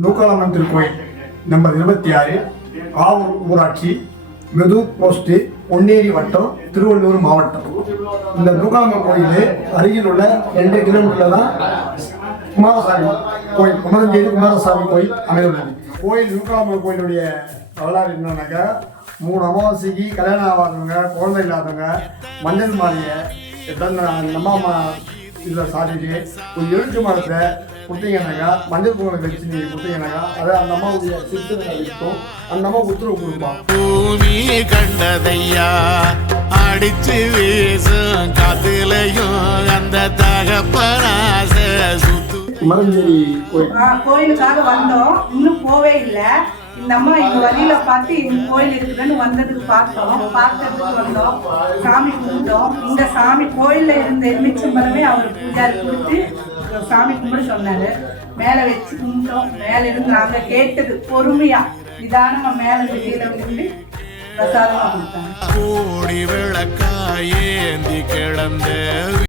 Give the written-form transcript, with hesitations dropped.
நூக்காலம்மன் திருக்கோயில் நம்பர் 26 ஆவூர் ஊராட்சி மெதூர் போஸ்ட் பொன்னேரி வட்டம் திருவள்ளூர் மாவட்டம். இந்த நூக்காலம்மன் கோயில் அருகில் உள்ள 2 கிலோமீட்டரில் தான் குமாரசாமி கோயில், குமரஞ்சேரி குமாரசாமி கோயில் அமைந்துள்ளது. கோயில் நூக்காலம்மன் கோயிலுடைய வரலாறு என்னன்னாக்கா, 3 அமாவாசைக்கு கல்யாணம் ஆகாதவங்க, குழந்தை இல்லாதவங்க மஞ்சள் மாலையை நம்ம இதில் சாட்டிட்டு ஒரு எழுச்சி மரத்தை கொடுத்தீங்கன்னாக்கா, மஞ்சள் பொங்கலை வச்சு நீங்கள் கொடுத்தீங்கன்னாக்கா, அதை அந்த அம்மாவுடைய சிறுத்தை இருக்கும், அந்த அம்மா உத்தரவு கொடுப்பான். பூமி கண்டதையா அடிச்சு வீசும் காத்துலையும் அந்த தகப்பனாச சுத்து. குமரஞ்சேரி கோயிலுக்காக வந்தோம், இன்னும் போவே இல்லை. இந்த அம்மா எங்க வழியில பார்த்து இந்த கோயில் இருக்குதுன்னு வந்ததுக்கு பார்த்ததுக்கு வந்தோம், சாமி கும்பிட்டோம். இந்த சாமி கோயில்ல இருந்த எலுமிச்சம்பழமே அவர் பூஜாரி கொடுத்து சாமி கும்பிட சொன்னாரு. மேல வச்சு கும்பிட்டோம். மேல இருந்து நாங்க கேட்டது பொறுமையா நிதானமா மேல இருந்து கீழே விழுந்து பிரசாதமா கொடுத்தாங்க. கோடி விளக்காயேந்தி கிடந்த